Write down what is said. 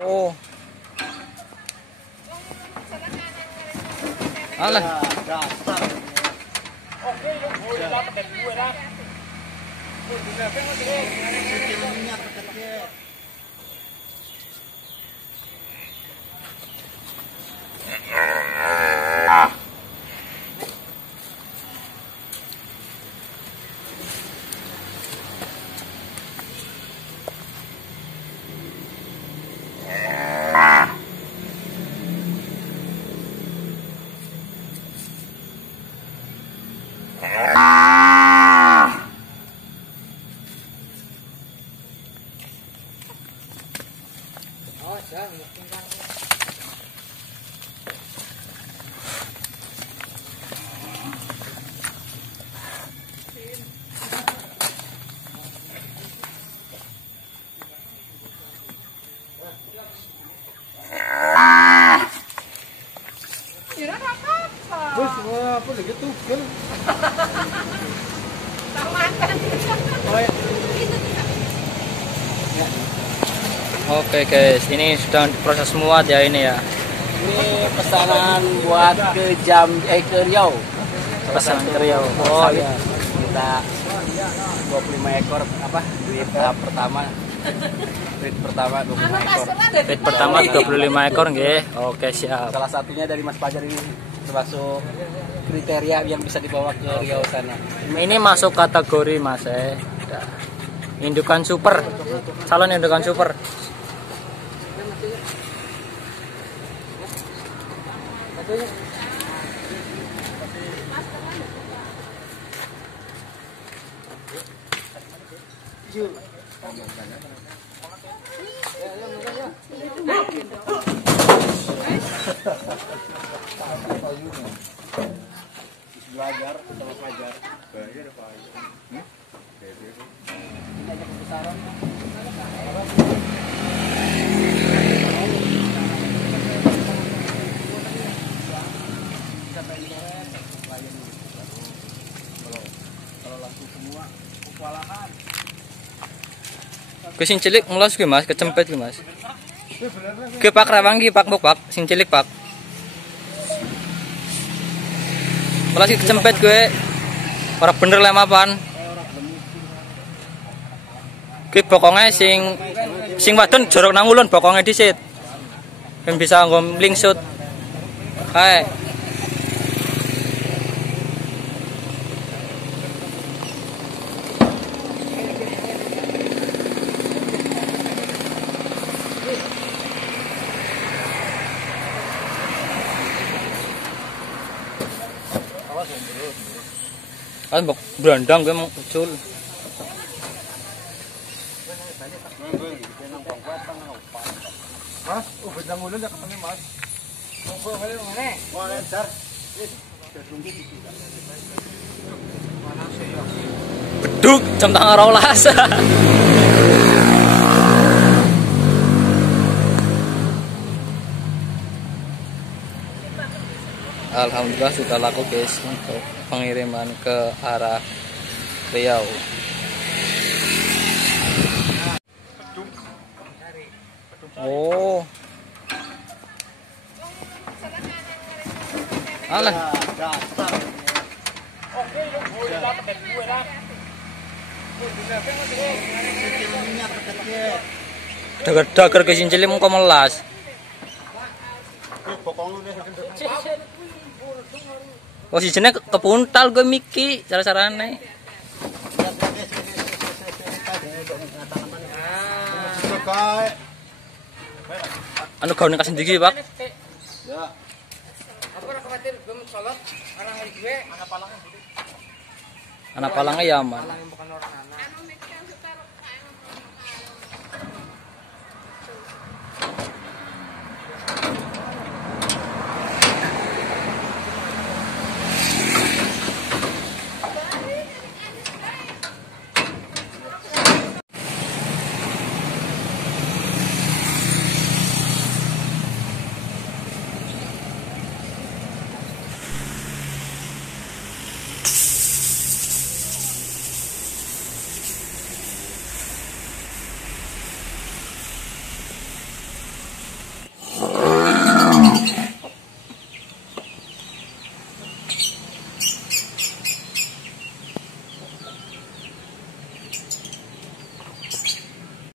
Oh. Alah. Bos, apa lagi tuh? Oke guys, ini sedang proses muat ya ini ya. Ini pesanan buat ke Riau. Pesanan ke Riau. Oh iya. Kita 25 ekor apa? Duit pertama. Duit pertama 25 ekor. Duit pertama 25 ekor nggih. Oke, siap. Salah satunya dari Mas Fajar ini termasuk kriteria yang bisa dibawa ke Riau sana. Ini masuk kategori Mas indukan super. Calon indukan super. Belajar sama Fajar. Kalau langsung semua kewalahan. Ke sing cilik ngelos ki Mas, kecempet ki Mas. Ke Pak rawang ki Pak Bok Pak, sing cilik Pak. Kalau sih kecempet gue ora bener lek mapan. Ki bokonge sing wadon jorok nang ulun bokonge dhisit. Ben bisa nggo mlingsut. Kae. Kan bok brandang gue mau ucul. Mas, bendang ulun ya ketemu Mas. Monggo kali ngene. Wah, jar. Beduk jam 12. Alhamdulillah sudah laku guys untuk pengiriman ke arah Riau. Oh. Alah. Dagar-dagar ke sini mau melas. Oh si jenek kepuntal gue miki cara-carane. Anu gaune kasih digi Pak. Ya. Aku ora khawatir gue sholat orang hari gue Anak palangnya ya aman. bukan orang anak.